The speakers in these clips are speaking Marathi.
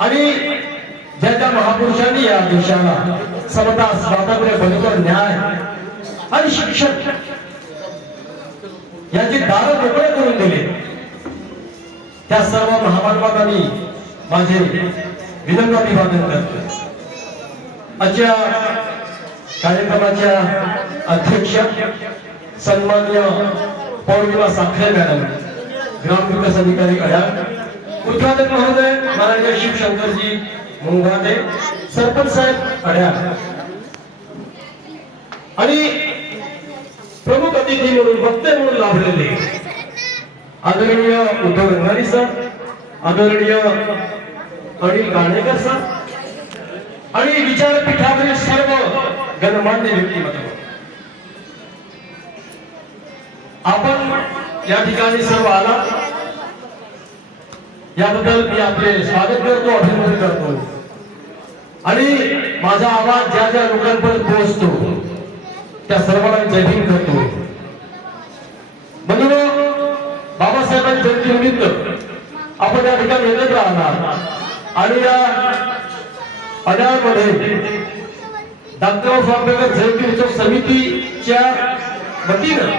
आणि ज्या त्या महापुरुषांनी या देशाला समता स्वातंत्र्य बरोबर न्याय आणि शिक्षण याची दारं मोकळे करून दिले. त्या सर्व महामानवांनी माझे विनम्र अभिवादन करतो. आजच्या कार्यक्रमाच्या अध्यक्ष सन्मान्य पौर्णिमा साखरे मॅडम ग्रामविकास अधिकारी अड्याळ उद्घाटक महोदय महाराजा शिवशंकरजी मुंगाते सरपंच साहेब अड्या आणि प्रमुख अतिथी म्हणून वक्ते म्हणून लाभलेले आदरणीय उद्धव रंगारी सर आदरणीय अनिल गाणेकर सर आणि विचारपीठातील सर्व गणमान्य व्यक्तिमत्व. आपण या ठिकाणी सर्व आला. याबद्दल मी आपले स्वागत करतो अभिनंदन करतो. आणि माझा आवाज ज्या ज्या लोकांपर्यंत पोहोचतो त्या सर्वांना जय भीम करतो. म्हणून बाबासाहेबांच्या जयंतीनिमित्त आपण या ठिकाणी एकत्र राहणार. आणि या अड्यामध्ये डॉक्टर आंबेडकर जयंती उत्सव समितीच्या वतीनं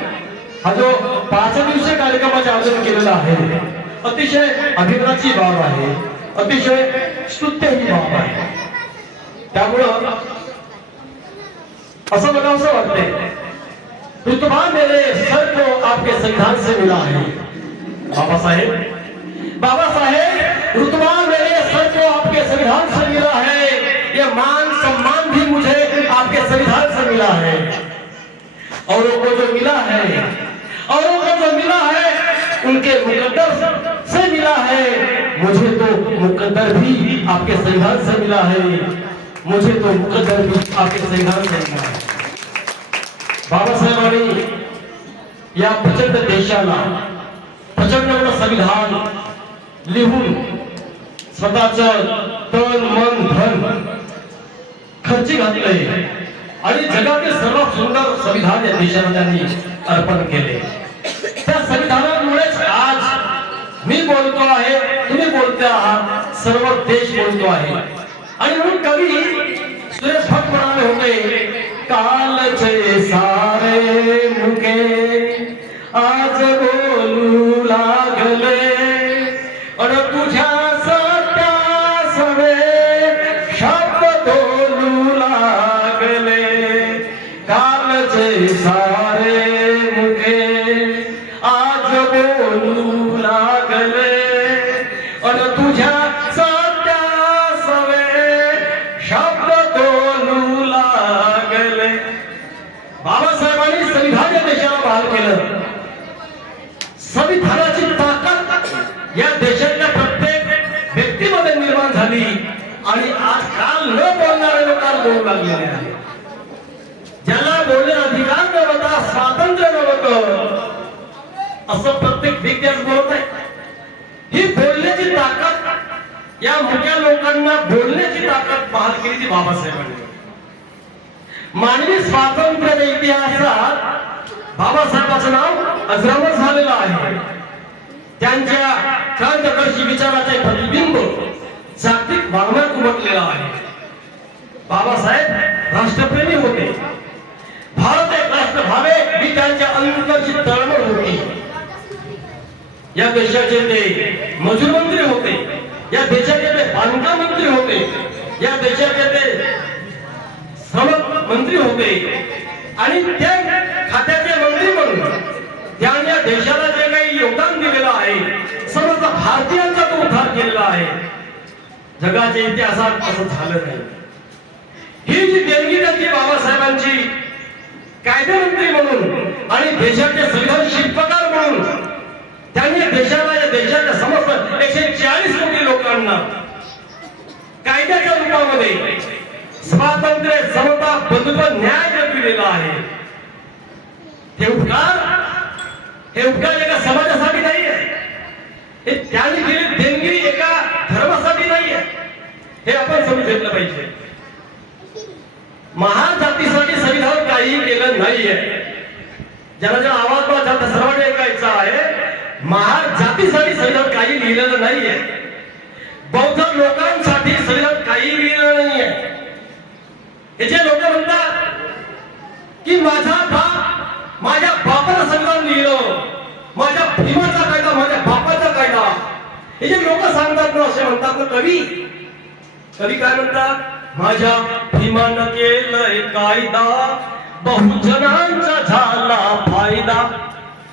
हा जो पाच दिवसीय कार्यक्रमाचे आयोजन केलेला आहे अतिशय अभिमानाची बाब आहे. अतिशय स्तुत्य ही बाब आहे. त्यामुळं असं मला असं वाटतंय रुतबा मेरे सर को आपके संविधान से मिला है बाबा साहेब बाबा साहेब रुतबा मेरे सर को आपके संविधान से मिला है ये मान सम्मान भी मुझे आपके संविधान से मिला है. औरों को जो मिला है, औरों को जो मिला है, उनके मुकद्दर से मिला है। मुझे तो मुकद्दर भी आपके संविधान से मिला है। मुझे तो मुकद्दर भी आपके संविधान से मिला है। बाबा बाबासाहेबांनी या प्रचंड देशाला प्रचंड मोठं संविधान लिहून स्वतःच तन मन धन खर्ची घातलंय. आणि जगातील सर्वात सुंदर संविधान या देशाला त्यांनी अर्पण केले त्या संविधानामुळेच मी बोलतो आहे तुम्ही बोलते आहात सर्व देश बोलतो आहे. आणि म्हणून कवी सुरेश भट म्हणाले होते कालचे सारे मुके आज बोल प्रत्येक व्यक्ती बोलत आहे ही बोलण्याची ताकद या मोठ्या लोकांना बोलण्याची ताकद बहाल केली ती बाबासाहेबांनी. मानवी स्वातंत्र्याच्या इतिहासात बाबासाहेबाचं नाव अजरामर झालेलं आहे. त्यांच्या क्रांतकर्षी विचाराचे प्रतिबिंब जागतिक वाङ्मयात उमटलेला आहे. बाबासाहेब राष्ट्रप्रेमी होते. भारत एक राष्ट्र व्हावे ही त्यांच्या अंतर्ची तळमळ होती. या देशाचे ते मजूर मंत्री होते या देशाचे ते बांधकाम मंत्री होते या देशाचे ते श्रम मंत्री होते. आणि त्या खात्याचे मंत्री म्हणून त्यांनी या देशाला जे काही योगदान दिलेलं आहे समस्त भारतीयांचा तो उद्धार केलेला आहे. जगाच्या इतिहासात असं झालं नाही. ही जी देणगी त्यांची बाबासाहेबांची कायदेमंत्री म्हणून आणि देशाचे संविधान शिल्पकार म्हणून त्यांनी देशाला या देशाच्या समस्त एकशे चाळीस कोटी लोकांना कायद्याच्या रूपामध्ये स्वातंत्र्य समता बंधुत्व न्याय दिलेला आहे. हे उपकार? हे उपकार एका समाजासाठी नाही हे त्यांनी दिली देणगी एका धर्मासाठी नाही हे आपण समजून घेतलं पाहिजे. महाजातीसाठी संविधान काही केलं नाहीये. ज्याला ज्या आवाज मला जात सर्वांनी ऐकायचा आहे. महार जातीसाठी संविधान काही लिहिलेलं नाहीये. बौद्ध लोकांसाठी संविधान काही लिहिलेलं नाहीये. हे जे लोक म्हणतात की माझा बाप माझ्या बापाला संविधान लिहिलं माझ्या भीमाचा कायदा माझ्या बापाचा कायदा. हे जे लोक सांगतात ना असे म्हणतात ना कवी कवी काय म्हणतात? माझ्या भीमानं केलंय कायदा बहुजनांचा झाला फायदा.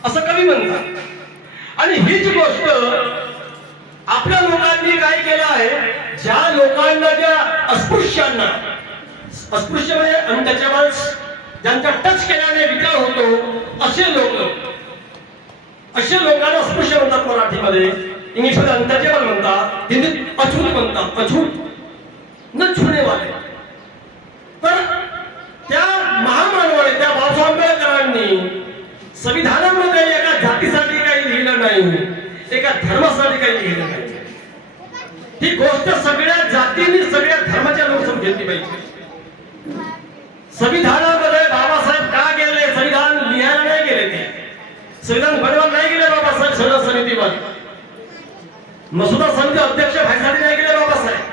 असं कवी म्हणतात. आणि हीच गोष्ट आपल्या लोकांनी काय केलं आहे? ज्या लोकांना ज्या अस्पृश्यांना अस्पृश्य म्हणजे आणि त्याच्यावर ज्यांचा टच केल्याने विकार होतो असे लोक असे लोकांना अस्पृश्य म्हणतात मराठीमध्ये. इंग्लिशमध्ये अनटचेबल म्हणतात हिंदीत अछूत म्हणतात अछूत न छुणे वाले तर त्या महामानवाने त्या बाबासाहेब आंबेडकरांनी संविधानामध्ये एका जातीसाठी काही लिहिलं नाही एका धर्मासाठी काही लिहिलं नाही. ही गोष्ट सगळ्या जातींनी सगळ्या धर्माच्या लोक घेतली पाहिजे. संविधानामध्ये बाबासाहेब का गेले? संविधान लिहायला नाही गेले ते. संविधान बनवायला नाही गेले बाबासाहेब सगळं समितीवर. मसुदा संघ अध्यक्ष व्हायसाठी नाही गेले बाबासाहेब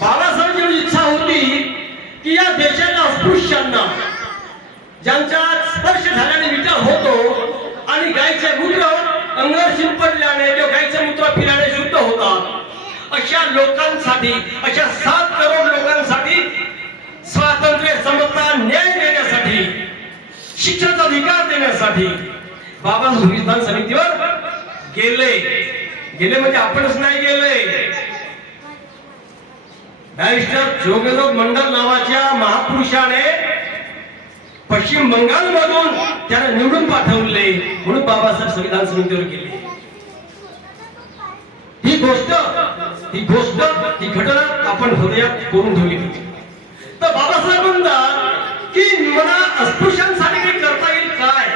बाबासाहेबांची एवढी इच्छा होती की या देशाच्या अस्पृश्यांना ज्यांच्या स्पर्श झाल्याने विचार होतो आणि गायचे मूत्र अंगावर शिंपडल्याने किंवा गायचे मूत्र पिल्याने शुद्ध होतात अशा लोकांसाठी अशा सात करोड लोकांसाठी स्वातंत्र्य समता न्याय देण्यासाठी शिक्षणाचा करण्यासाठी बाबा संविधान समितीवर गेले. गेले म्हणजे आपणच नाही गेले. बॅरिस्टर मंडल नावाच्या महापुरुषाने पश्चिम बंगाल मधून त्याला निवडून पाठवले म्हणून बाबासाहेब संविधान समितीवर गेले. ही गोष्ट ही गोष्ट ही घटना आपण हृदयात करून ठेवली तर बाबासाहेब म्हणतात की मला अस्पृश्यांसाठी काही करता येईल काय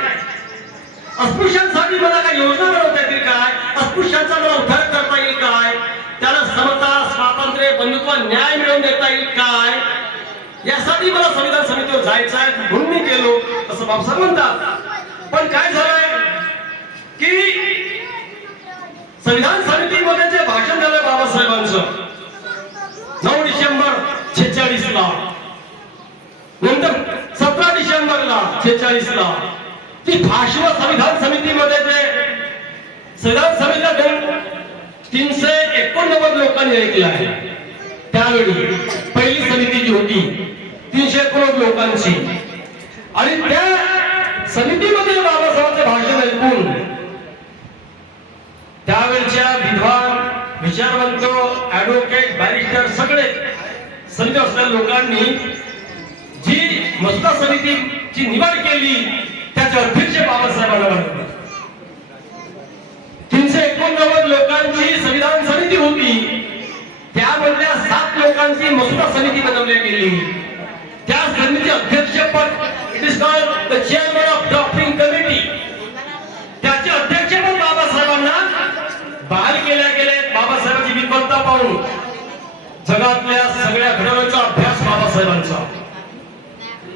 अस्पृश्यांसाठी मला काही योजना बनवता येतील काय? अस्पृश्यांचा मला उद्धार करता येईल काय? त्याला समता स्वातंत्र्य बंधुत्व न्याय मिळवून देता येईल काय? यासाठी मला संविधान समितीवर जायचं आहे म्हणून मी गेलो असं बाबसाहेब म्हणतात. पण काय झालंय? की संविधान समितीमध्ये जे भाषण झालं बाबासाहेबांचं नऊ डिसेंबर छेचाळीस ला नंतर सतरा डिसेंबरला छेचाळीस ला ती भाषण संविधान समितीमध्ये जे संविधान समितीला तीनशे एकोणनव्वद लोकांनी ऐकलं आहे. त्यावेळी पहिली समिती जी होती तीनशे एकोणनव्वद लोकांची. आणि त्या समितीमध्ये बाबासाहेबांचे भाषण ऐकून त्यावेळच्या विद्वान विचारवंत ऍडव्होकेट बॅरिस्टर सगळे समिती असलेल्या लोकांनी जी मसुदा समितीची निवड केली त्याच्यावर अध्यक्ष बाबासाहेबांना बनवले तीनशे एकोणनव्वद लोकांची संविधान समिती होती. त्यामधल्या सात लोकांची मसुदा समिती बनवली गेली. त्या समिती अध्यक्षपद it is called the chairman of drafting committee त्याचे अध्यक्षपद बाबासाहेबांना बहाल केल्या गेले. बाबासाहेबांची विद्वत्ता पाहून जगातल्या सगळ्या घडवण्याचा अभ्यास बाबासाहेबांचा.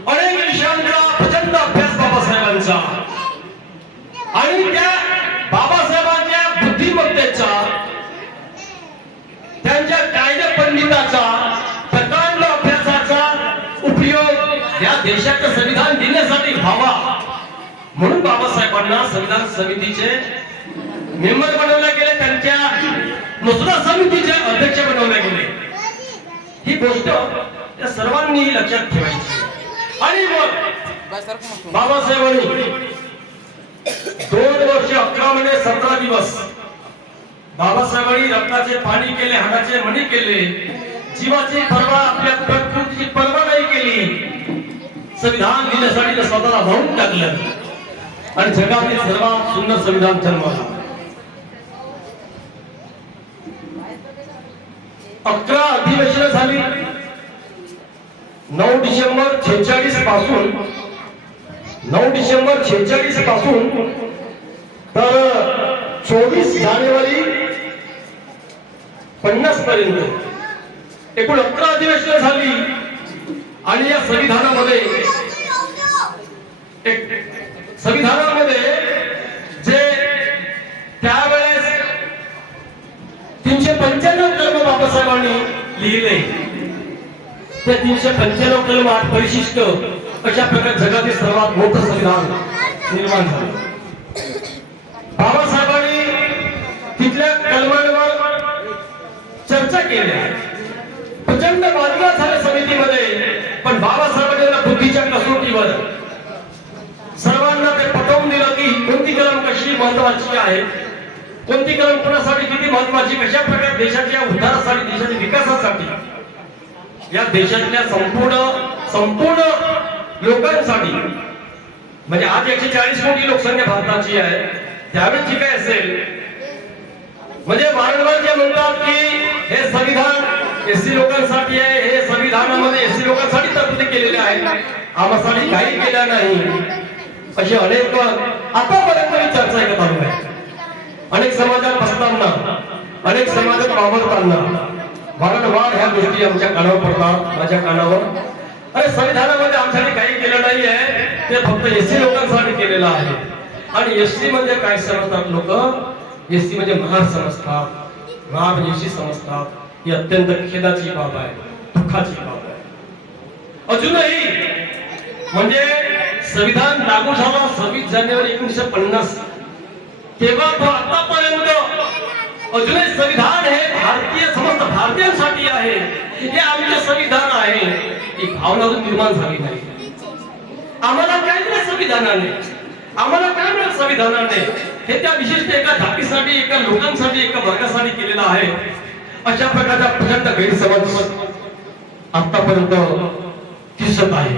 अनेक विषयांचा बाबासाहेबांचा आणि त्या बाबासाहेबांच्या बुद्धिमत्तेचा त्यांच्या कायदा पंडिताचा प्रकांड अभ्यासाचा उपयोग या देशाचं संविधान देण्यासाठी व्हावा. म्हणून बाबासाहेबांना संविधान समितीचे मेंबर बनवले गेले त्यांच्या मसुदा समितीचे अध्यक्ष बनवले गेले. ही गोष्ट या सर्वांनी लक्षात ठेवायची. आणि मग बाबासाहेबांनी दोन वर्ष अकरा महिने सतरा दिवस बाबासाहेबांनी रक्ताचे पाणी केले हाडाचे मणी केले जीवाची पर्वा आपल्या प्रकृतीची पर्वा नाही केली. संविधान दिल्यासाठी स्वतःला वाहून टाकलं. आणि जगातील सर्वात सुंदर संविधान जन्माला. अकरा अधिवेशन झाली. नऊ डिसेंबर छेचाळीसपासून नऊ डिसेंबर छेचाळीसपासून तर चोवीस जानेवारी पन्नास पर्यंत एकूण अकरा अधिवेशन झाली आणि या संविधानामध्ये संविधानामध्ये जे त्यावेळेस तीनशे पंच्याण्णव कलम बाबासाहेबांनी लिहिले. त्या तीनशे पंच्याण्णव कलम आठ परिशिष्ट अशा प्रकारे जगातील सर्वात मोठं संविधान निर्माण झालं. बाबासाहेबांनी तिथल्या कलमांवर चर्चा केल्या प्रचंड वादविवाद झाले समितीमध्ये पण बाबासाहेबांनी बुद्धीच्या कसोटीवर. सर्वांना ते पटवून दिलं की कोणती कलम कशी महत्वाची आहे कोणती कलम कोणासाठी किती महत्वाची कशा प्रकारे देशाच्या उद्धारासाठी देशाच्या विकासासाठी या देशातल्या संपूर्ण संपूर्ण लोकांसाठी. म्हणजे आज एकशे चाळीस कोटी लोकसंख्या भारताची आहे. त्यावेळी जी काय असेल. म्हणजे वारंवार जे म्हणतात की हे संविधान एससी लोकांसाठी आहे हे संविधानामध्ये एससी लोकांसाठी तरतुदी केलेल्या आहेत. आम्हासाठी काही केल्या नाही. असे अनेक आतापर्यंत मी चर्चा ऐकत आलो आहे. अनेक समाजात बसताना अनेक समाजात वावरताना वारंवार ह्या गोष्टी आमच्या कानावर पडतात माझ्या कानावर. अरे संविधानामध्ये आमच्याने काही केलं नाहीये. ते फक्त एससी लोकांसाठी केलेलं आहे. आणि एससी म्हणजे काय समजतात लोक? एससी म्हणजे महार समजतात महार समजतात ही अत्यंत खेदाची बाब आहे. दुःखाची बाब आहे. अजूनही म्हणजे संविधान लागू झाला सव्वीस जानेवारी एकोणीशे पन्नास. तेव्हा तो आतापर्यंत अजूनही संविधान हे भारतीय समस्त भारतीयांसाठी आहे हे आमचे संविधान आहे. ही भावना निर्माण झाली नाही. आम्हाला काय मिळेल संविधानाने आम्हाला काय मिळेल संविधानाने हे त्या विशिष्ट एका जातीसाठी एका लोकांसाठी एका वर्गासाठी केलेलं आहे. अशा प्रकारचा प्रचंड गैरसमज आतापर्यंत दिसत आहे.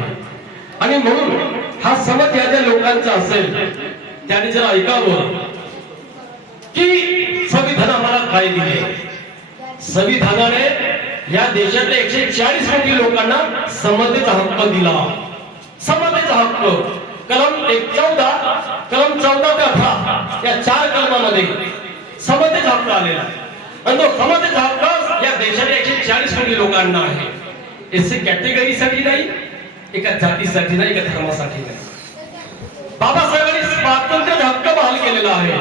आणि म्हणून हा समज या ज्या लोकांचा असेल त्याने जर ऐकावं. की संविधान आम्हाला काय दिले संविधानाने या देशातल्या एकशे चाळीस कोटी लोकांना समतेचा हक्क दिला. समतेचा हक्क. कलम एक चौदा कलम चौदा ते अठरा या चार कलमामध्ये समतेचा हक्क आलेला आहे. आणि तो समतेचा हक्क या देशातल्या एकशे चाळीस कोटी लोकांना आहे. एससी कॅटेगरीसाठी नाही एका जातीसाठी नाही एका धर्मासाठी नाही. बाबासाहेबांनी स्वातंत्र्याचा हक्क बहाल केलेला आहे.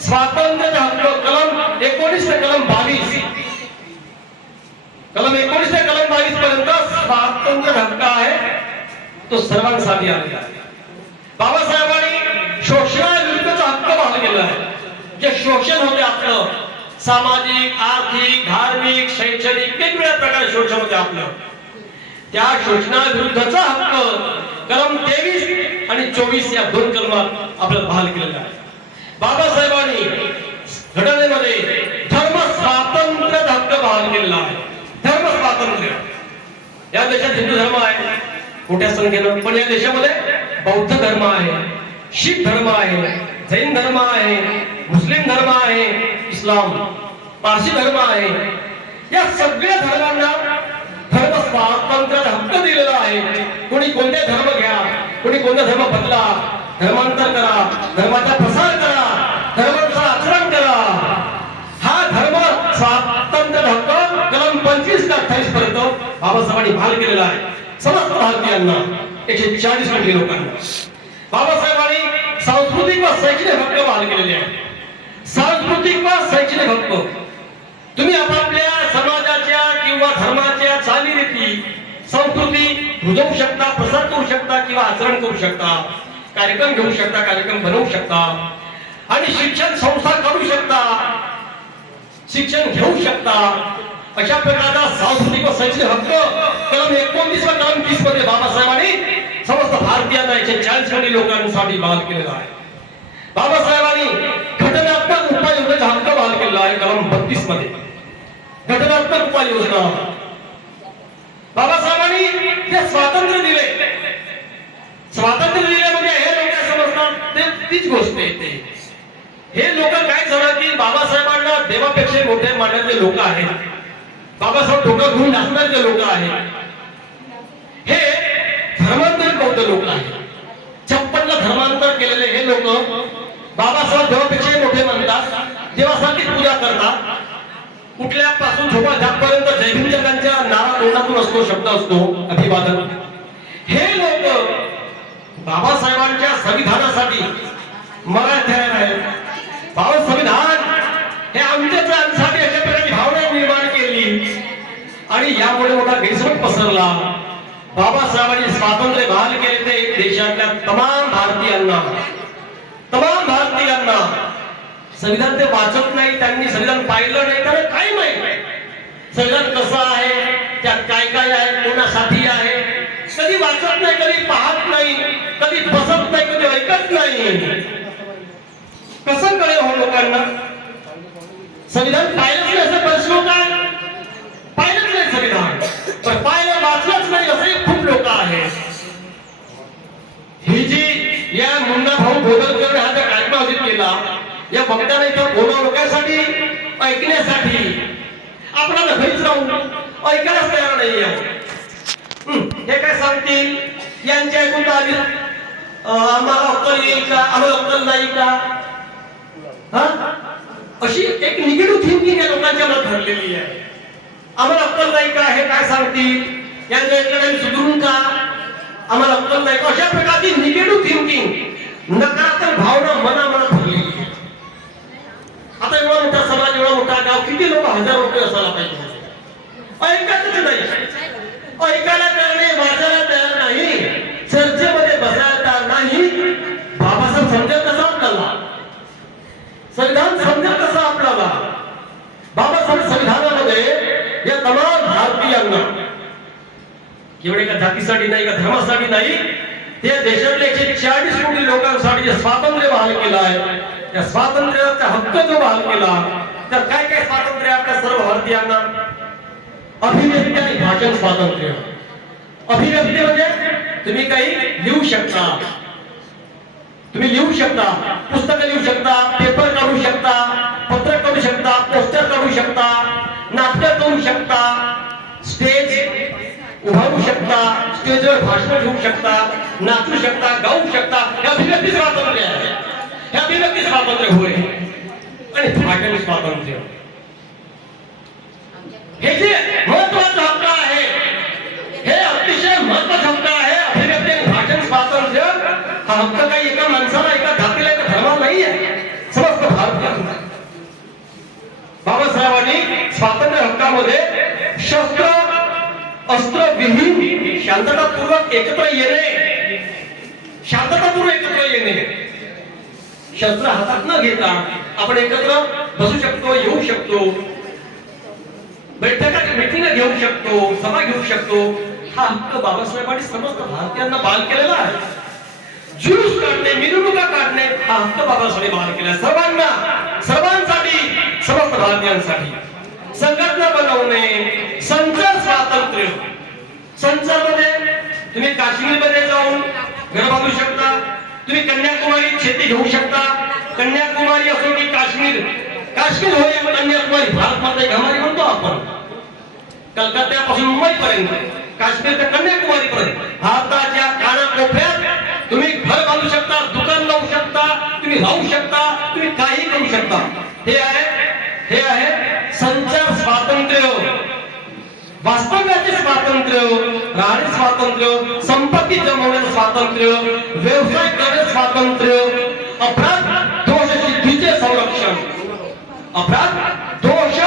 स्वातंत्र्याचा हक्क कलम एकोणीस ते कलम बावीस. कलम एकोणीस ते कलम बावीस पर्यंत स्वातंत्र्य हक्क आहे. तो सर्वांसाठी आलेला आहे. बाबासाहेबांनी शोषणाविरुद्धचा हक्क बहाल केला आहे. जे शोषण होते आपलं सामाजिक आर्थिक धार्मिक शैक्षणिक वेगवेगळ्या प्रकारे शोषण होते आपलं. त्या शोषणाविरुद्धचा हक्क कलम तेवीस आणि चोवीस या दोन कलमात आपल्याला बहाल केलेला आहे. बाबासाहेबांनी घटनेमध्ये धर्म स्वातंत्र्य हक्क बहाल केलेला आहे. धर्म स्वातंत्र्य या देशात हिंदू धर्म आहे मोठ्या संख्येनं पण या देशामध्ये बौद्ध धर्म आहे शीख धर्म आहे जैन धर्म आहे मुस्लिम धर्म आहे इस्लाम पारसी धर्म आहे. या सगळ्या धर्मांना धर्म स्वातंत्र्याचा हक्क दिलेला आहे. कोणी कोणते धर्म घ्या कोणी कोणता धर्म बदला धर्मांतर करा धर्माचा प्रसार करा धर्माचा आचरण करा. हा धर्म स्वातंत्र्य हक्क कलम पंचवीस ते अठ्ठावीस पर्यंत बाबासाहेबांनी भाग केलेला आहे. समस्त भारतीयांना एकशे चाळीस कोटी लोकांना. बाबासाहेबांनी सांस्कृतिक व शैक्षणिक हक्क बहाल केलेले आहे सांस्कृतिक व शैक्षणिक हक्क. तुम्ही आपापल्या समाजाच्या किंवा धर्माच्या चालीरीती संस्कृती रुजवू शकता प्रसार करू शकता किंवा आचरण करू शकता. कार्यक्रम घेऊ शकता कार्यक्रम बनवू शकता. आणि शिक्षण संस्था करू शकता. शिक्षण घेऊ शकता. अशा प्रकारचा सांस्कृतिक व शैक्षणिक हक्क कलम एकोणतीस व कलम तीसमध्ये बाबासाहेबांनी समस्त भारतीयांना एकशे चाळीस कोटी लोकांसाठी बहाल केलेला आहे. बाबासाहेबांनी घटनात्मक उपाययोजनेचा हक्क बहाल केलेला आहे कलम बत्तीसमध्ये. घटनात्मक उपाययोजना. बाबासाहेबांनी ते स्वातंत्र्य दिले. स्वातंत्र्य दिले तीच गोष्ट येते हे लोक काय झालं की बाबासाहेबांना देवापेक्षा मोठे मानणारे लोक आहेत. बाबासाहेब डोकं घेऊन नाचणारे लोक आहेत. हे धर्मांतर बौद्ध लोक आहेत. छप्पनला धर्मांतर केलेले हे लोक बाबासाहेब देवापेक्षा मोठे मानतात. देवासारखीच पूजा करतात. कुठल्यापासून झोपा जागपर्यंत जयभीम नारा तोंडातून असतो शब्द असतो अभिवादन. हे लोक बाबासाहेबांच्या संविधानासाठी मराठी आहे भाऊ संविधान हे आमच्याच आमच्यासाठी अशाप्रकारे भावना निर्माण केली. आणि यामुळे मोठा गैरसमज पसरला. बाबासाहेबांनी स्वातंत्र्य बहाल केले ते देशातल्या तमाम भारतीयांना. तमाम भारतीयांना. संविधान ते वाचत नाही त्यांनी संविधान पाहिलं नाही त्याला काही माहीत संविधान कसं आहे त्यात काय काय आहे कोणासाठी आहे? कधी वाचत नाही कधी पाहत नाही कधी बसत नाही कधी ऐकत नाही. कसं कळेल हो लोकांना? संविधान पाहिलंच नाही असं प्रश्न काय पाहिलंच नाही संविधान. पण पाहिलं वाचलंच नाही असे खूप लोक आहेत ही जी या मुन्ना भाऊ भोगलकर हा जो कार्यक्रम आयोजित केला या वक्त्याला इथं बोलावलं लोकांसाठी ऐकण्यासाठी आपल्याला घरीच राहून ऐकायलाच तयार नाही हे काय सांगतील? यांचे ऐकून आम्ही आम्हाला अक्कल येईल का? आम्हाला अक्कल नाही का? अशी एक निगेटिव्ह थिंकिंग या लोकांच्या मनात भरलेली आहे. आम्हाला अक्कल नाही का हे काय सांगतील? यांच्या इकडे सुधरून का? आम्हाला अक्कल नाही का? अशा प्रकारची निगेटिव्ह थिंकिंग नकारात्मक भावना मनामनात भरलेली आहे. आता एवढा मोठा समाज एवढा मोठा गाव किती लोक हजार रुपये असायला पाहिजे. ऐकायचं नाही. ऐकायला तयार नाही वाचायला तयार नाही. संविधान समजेल कसं आपल्याला. बाबासाहेब संविधानामध्ये या तमाम भारतीयांना केवळ एका जातीसाठी नाही एका धर्मासाठी नाही ते देशातले एकशे चाळीस कोटी लोकांसाठी जे स्वातंत्र्य बहाल केलं आहे त्या स्वातंत्र्याचा हक्क जो बहाल केला तर काय काय स्वातंत्र्य आपल्या सर्व भारतीयांना? अभिव्यक्ती आणि भाषण स्वातंत्र्य. अभिव्यक्ती म्हणजे तुम्ही काही लिहू शकता. तुम्ही लिहू शकता पुस्तकं लिहू शकता पेपर काढू शकता पत्र काढू शकता पोस्टर काढू शकता नाटक करू शकता स्टेज उभारू शकता स्टेजवर भाषण घेऊ शकता नाचू शकता गाऊ शकता हे अभिव्यक्ती स्वातंत्र्य आहे. हे अभिव्यक्ती स्वातंत्र्य होय. आणि भाषण स्वातंत्र्य. हे जे महत्वाचं हक्क आहे हे अतिशय महत्वाचं हक्क आहे अभिव्यक्ती आणि भाषण स्वातंत्र्य हा हक्क काही एका माणसाला एका जातीला एका धर्माला नाही आहे समस्त भारतीय बाबासाहेबांनी स्वातंत्र्य हक्कामध्ये शस्त्र अस्त्र विहीन शांततापूर्वक एकत्र येणे. शांततापूर्वक एकत्र येणे. शस्त्र हातात न घेता आपण एकत्र बसू शकतो येऊ शकतो. बैठका मिटिंग घेऊ शकतो सभा घेऊ शकतो. हा हक्क बाबासाहेबांनी समस्त भारतीयांना बाल केलेला आहे. जुलूस काढणे मिरवणुका काढणे हा हक्क बाबासाहेब बाल केला. सर्वांना सर्वांसाठी समस्त संघटना बनवणे संचार स्वातंत्र्य. संचारमध्ये तुम्ही काश्मीरमध्ये जाऊन घर बांधू शकता. तुम्ही कन्याकुमारी शेती घेऊ शकता. कन्याकुमारी असो की काश्मीर. काश्मीर होय कन्याकुमारी. भारत माता एक म्हणतो आपण. कलकत्त्यापासून मुंबईपर्यंत. काश्मीर ते कन्याकुमारी पर्यंत भारताच्या कानाकोपऱ्यात तुम्ही घर बांधू शकता दुकान लावू शकता तुम्ही राहू शकता तुम्ही काही करू शकता. हे आहे हे आहे संचार स्वातंत्र्य. वास्तव्याचे स्वातंत्र्य राहणे स्वातंत्र्य संपत्ती जमवण्याचं स्वातंत्र्य व्यवसाय करण्याचं स्वातंत्र्य अपराध दोष सिद्धीचे संरक्षण. अपराध दोष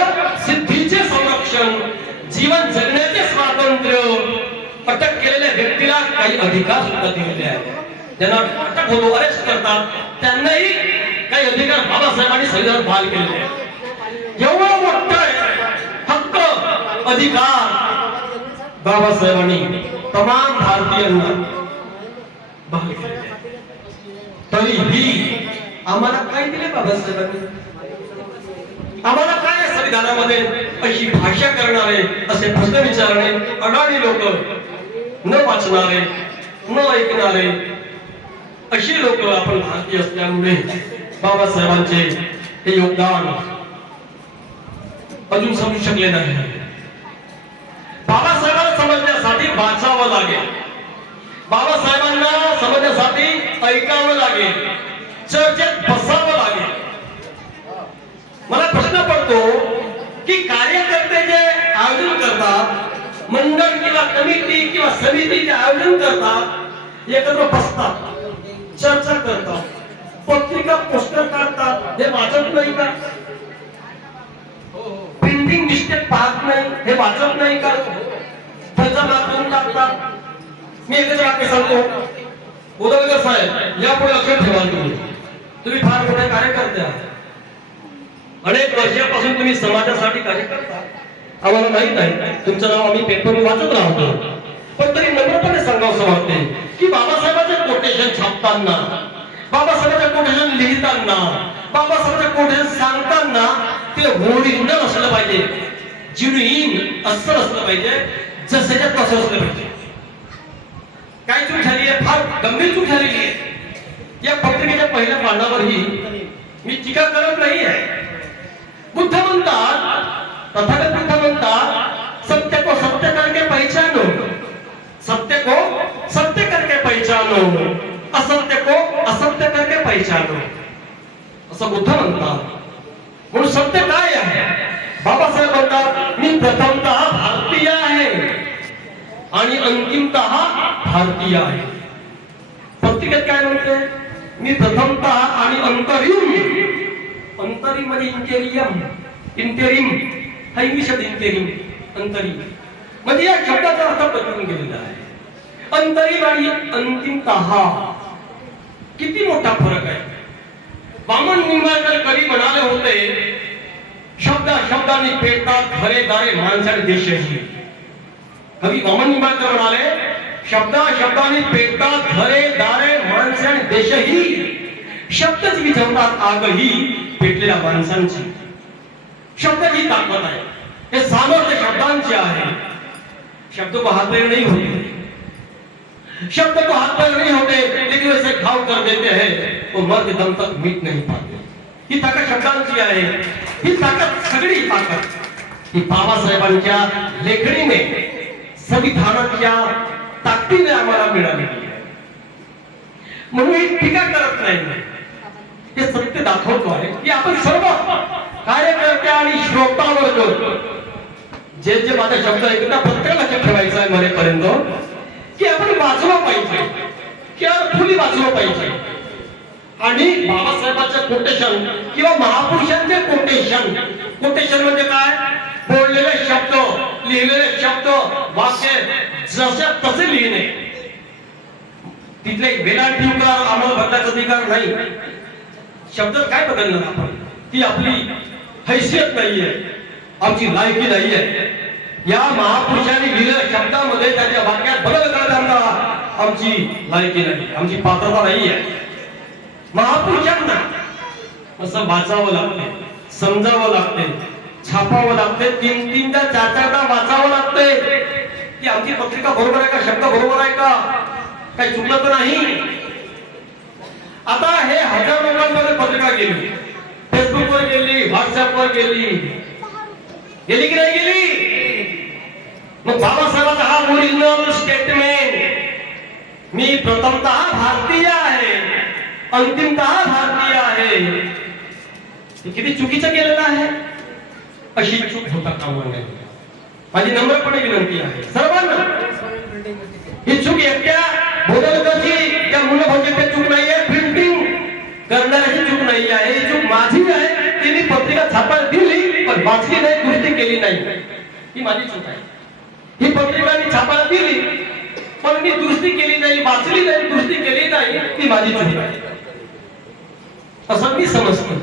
सिद्धीचे संरक्षण. जीवन जगण्याचे स्वातंत्र्य. अटक केलेल्या व्यक्तीला काही अधिकार सुद्धा दिलेले आहेत. ज्यांना अटक होतो अरेस्ट करतात त्यांनाही काही अधिकार बाबासाहेबांनी संविधान बहाल केलेले आहेत. एवढं मोठं हक्क अधिकार. बाबासाहेबांनी तमाम भारतीयांना तरीही आम्हाला काय दिले बाबासाहेबांनी? आम्हाला काय संविधानामध्ये अशी भाषा करणारे असे प्रश्न विचारणे अडाणी लोक न वाचणारे न ऐकणारे अशी लोक आपण भारतीय असल्यामुळे बाबासाहेबांचे हे योगदान अजून समजू शकले नाही. बाबासाहेबांना समजण्यासाठी वाचावं लागेल. बाबासाहेबांना समजण्यासाठी ऐकावं लागेल. चर्चेत बसावं लागेल. मला प्रश्न पडतो की कार्यकर्ते जे आयोजन करतात मंडळ किंवा कमिटी किंवा समिती जे आयोजन करतात एकत्र बसतात चर्चा करतात पत्रिका पोस्टर काढतात. हे वाचत नाही का? हो, हो. प्रिंटिंग मिस्टेक पाहत नाही हे वाचत नाही का? त्याचा दाखवून टाकतात मी एकच वाक्य सांगतो. उदयकर साहेब यापुढे लक्षात ठेवा तुम्ही. तुम्ही फार मोठे कार्यकर्ते आहात. अनेक वर्षापासून तुम्ही समाजासाठी कार्य करता. आम्हाला माहीत आहे तुमचं नाव आम्ही पेपर वाचत राहतो. पण तरी नम्रपणे सांगावं वाटते की बाबासाहेबांचे कोटेशन छापताना बाबासाहेबांचे कोटेशन लिहिताना बाबासाहेबांचे कोटेशन सांगताना ते ओरिजिनल असलं पाहिजे. जिनुईन असं असलं असलं फार गंभीर चूक झालेली आहे. या पत्रिकेच्या पहिल्या पानावरही मी टीका आहे. बुद्ध म्हणतात, तथागत बुद्ध म्हणतात, सत्य को सत्य करके पहचानो. सत्य को सत्य करके पहचानो. असत्य को असत्य करके पहचानो. असं बुद्ध म्हणतात म्हणून सत्य काय आहे बाबासाहेब म्हणतात मी प्रथमतः भारतीय आहे आणि अंतिमतः भारतीय आहे पत्रिकेत काय म्हणते? मी प्रथमतः आणि अंतरिम। अंतरिम म्हणजे इंटेरियम। इंटेरिम, हा इंग्लिश इंटेरिम, अंतरिम. म्हणजे या शब्दाचा अर्थ बदलून गेलेला आहे. अंतरिम आणि अंतिमतः किती मोठा फरक आहे? वामन निंबाळकर कवी म्हणाले होते शब्दा शब्दाने पेटतात घरे दारे माणसाने देशही कवी वामन निंबाळकर म्हणाले शब्दा शब्दाने पेटतात घरे दारे माणसे आणि देशही शब्दच विझवतात आगही पेटलेल्या माणसांची शब्द ही। ताकद आहे हे सामर्थ्य शब्दांचे आहे शब्द को हाथ पैर नहीं होते। शब्द को हाथ पैर नहीं होते। लेकिन वैसे घाव कर देते हैं वो मर्द दम तक मिट नहीं पाते। ही ताकद शब्दांची आहे ही ताकद सगळी ताकद ही बाबासाहेबांच्या लेखणीने संविधानाच्या ताकदीने आम्हाला मिळालेली आहे म्हणून ही टीका करत नाही हे। सत्य दाखवतो आहे की आपण सर्व कार्यकर्ते आणि श्रोता वर्ग जे जे माझा शब्द आहे त्यांना प्रत्येक लक्षात ठेवायचं आहे मरेपर्यंत की आपण वाचवा पाहिजे। केअरफुली वाचलं पाहिजे? आणि बाबासाहेबांचं कोटेशन किंवा महापुरुषांचे कोटेशन कोटेशन म्हणजे काय? बोललेले शब्द लिहिलेले शब्द वाक्य जसे तसे लिहिणे. तिथले वेलांटीकार आम्हाला बदलायचा अधिकार नाही. शब्द काय बदलणार आपण? ती आपली हैसियत नाहीये. आमची लायकी नाहीये. या महापुरुषांनी लिहिलेल्या शब्दामध्ये त्याच्या वाक्यात बदल करण्याचा आमची लायकी नाही. आमची पात्रता नाही नाहीये महापुरुषांना असं वाचावं लागते समजावं लागते छापावं लागते तीन तीनदा चार चारदा वाचावं लागते. की आमची पत्रिका बरोबर आहे का? शब्द बरोबर आहे का? काही चुकलं तर नाही. आता हे हजार लोकांमध्ये पत्रिका गेली. फेसबुक वर गेली व्हॉट्सअप वर गेली. गेली की नाही गेली? मग बाबासाहेबांचा हा ओरिजिनल स्टेटमेंट मी प्रथमतः भारतीय आहे. अंतिमतः भारतीय आहे. हे किती चुकीचं केलेलं आहे? अशी चूक होता कामा नये. माझी नम्रपणे विनंती आहे. सर्वांना, ही चूक एकट्या बोलवण्याची या मुलं चूक नाही आहे प्रिंटिंग करणाऱ्याची चूक नाही आहे ही चूक माझी आहे ती पत्रिका छापायला दिली, पण वाचली नाही, दुरुस्ती केली नाही. ही माझी चूक आहे. ही पत्रिका मी छापायला दिली पण मी दुरुस्ती केली नाही वाचली नाही दुरुस्ती केली नाही ती माझी चूक. असं मी समजतो.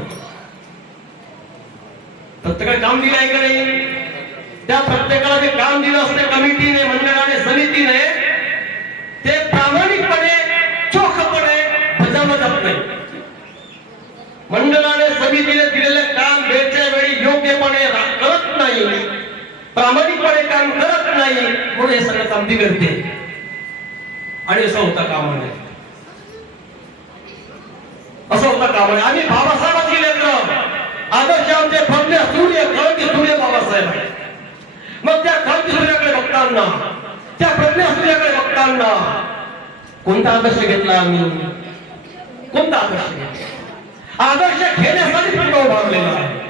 प्रत्येकाला काम दिलं आहे का नाही? त्या प्रत्येकाला जे काम दिलं असते कमिटीने मंडळाने समितीने ते प्रामाणिकपणे चोखपणे बजावलं जात नाही. मंडळाने समितीने दिलेले काम वेळच्या वेळी योग्यपणे करत नाही प्रामाणिकपणे काम करत नाही म्हणून हे सगळं काम बिघडते. आणि असं होता कामा नये असं होता कामा नये आम्ही बाबासाहेबांची गेले आदर्श आमचे फडणे सूर्य कळती सूर्य बाबासाहेब. मग त्या क्रांती सूर्याकडे बघताना त्या प्रज्ञा सूर्याकडे बघताना कोणता आदर्श घेतला आम्ही? कोणता आदर्श घेतला? आदर्श घेण्यासाठी फोटो उभारलेला आहे.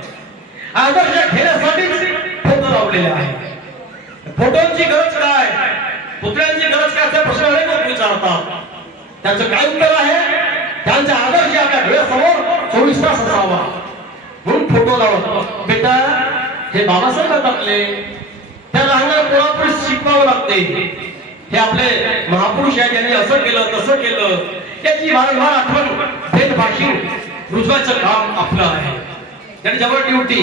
आदर्श घेण्यासाठी फोटो लावलेले आहे. फोटोची गरज काय? पुतळ्यांची गरज काय असा प्रश्न अनेक लोक विचारतात त्याचं काय उत्तर आहे? त्यांचा आदर्श आपल्या डोळ्यासमोर चोवीस तास असावा. म्हणून फोटो लावत बेटा हे बाबासाहेब आपले. त्या लहानाला कोणापुढे शिकवावं लागते. हे आपले महापुरुष आहेत यांनी असं केलं तसं केलं. याची वारंवार आठवण भेदभाषी रुजवायचं काम आपलं आहे. त्यांनी जवळ ड्युटी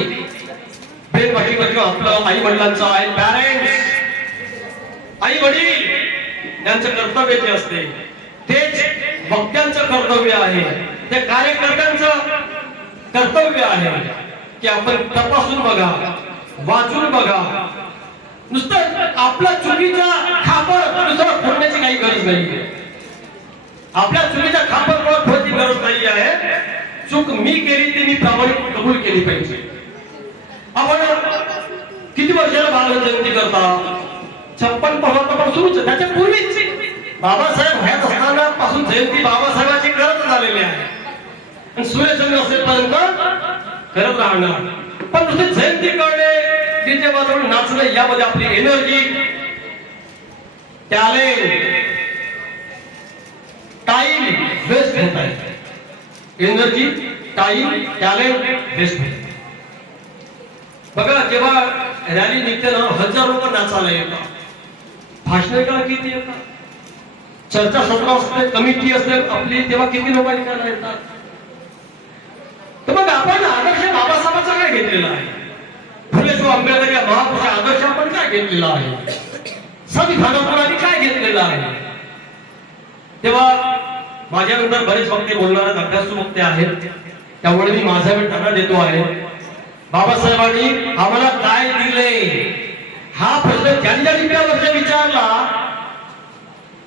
भेदभाषी म्हणजे आपलं आई वडिलांचं आहे. पॅरेंट्स आई वडील यांचं कर्तव्य जे असते तेच वक्त्यांचं कर्तव्य आहे. ते कार्यकर्त्यांचं कर्तव्य आहे की आपण तपासून बघा वाचून बघा. नुसतं आपला चुकीचा खापर दुसरा फोडण्याची काही गरज नाही आपल्या चुकीचा खापर फोडण्याची गरज नाही आहे चूक मी केली ती मी प्रामाणिक कबूल केली पाहिजे. आपण किती वर्षाला बाल जयंती करता? छप्पन पण सुरूच त्याच्या पूर्वीच. बाबासाहेब हयात असताना पासून जयंती बाबासाहेबांची करत झालेली आहे. आणि सूर्यचंद्र असेपर्यंत करत राहणार. पण नुसते जयंती करणे डीजे वाजवून नाचणे यामध्ये आपली एनर्जी टॅलेंट टाइम वेस्ट होत आहे. एनर्जी टाइम टॅलेंट वेस्ट होत. बघा जेव्हा रॅली निघते ना हजार लोक नाचायला येतात. भाषण का किती येतात? चर्चा सत्र असते कमिटी असते आपली तेव्हा किती लोक ऐकायला येतात? तर मग आपण आदर्श बाबासाहेबांचा काय घेतलेला आहे? फुले जो आंबेडकर या महापुरुष आदर्श आपण काय घेतलेला आहे? संविधानातून आम्ही काय घेतलेलं आहे? तेव्हा माझ्यानंतर बरेच वक्ते बोलणारे अभ्यासू वक्ते आहेत. त्यामुळे मी माझा वेळ त्यांना देतो आहे. बाबासाहेबांनी आम्हाला काय दिले हा प्रश्न ज्यांनी ज्यांनी त्या विचारला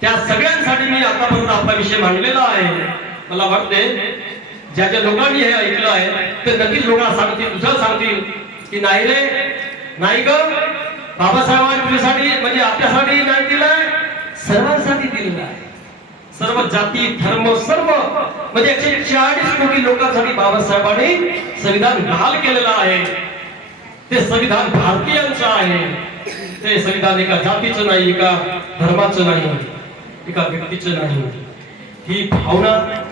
त्या सगळ्यांसाठी मी आतापर्यंत आपला विषय मांडलेला आहे. मला वाटते ज्या ज्या लोकांनी हे ऐकलं आहे ते नक्कीच लोकांना सांगतील दुसरं सांगतील की नाही रे नाही ग. बाबासाहेबांनी तुझ्यासाठी म्हणजे आपल्यासाठी नाही दिलंय सर्वांसाठी दिलेलं आहे. सर्व जाती धर्म सर्व. म्हणजे एकशे चाळीस कोटी लोकांसाठी बाबासाहेबांनी संविधान बहाल केलेलं आहे. ते संविधान भारतीयांचं आहे. ते संविधान एका जातीचं नाही एका धर्माचं नाही एका व्यक्तीचं नाही. ही भावना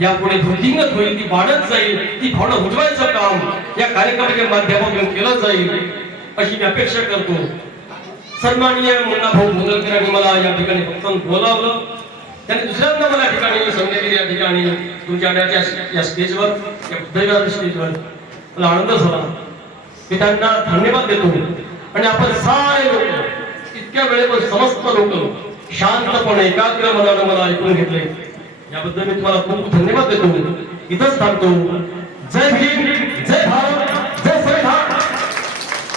यापुढे वृद्धिंगत होईल ती वाढत जाईल ती भावना उजवायचं काम या कार्यक्रमाच्या माध्यमातून केलं जाईल अशी मी अपेक्षा करतो. सन्माननीय मुन्ना भाऊ मुदलकर यांनी मला या ठिकाणी फक्त बोलावलं. त्यांनी दुसऱ्यांदा मला या ठिकाणी संधी दिली या ठिकाणी तुमच्या या स्टेजवर या स्टेजवर. मला आनंद झाला. मी त्यांना धन्यवाद देतो. आणि आपण सारे लोक इतक्या वेळेवर समस्त लोक शांतपणे एकाग्र मनानं मला ऐकून घेतले. याबद्दल मी तुम्हाला खूप धन्यवाद देतो. इथंच थांबतो. जय भीम जय भारत.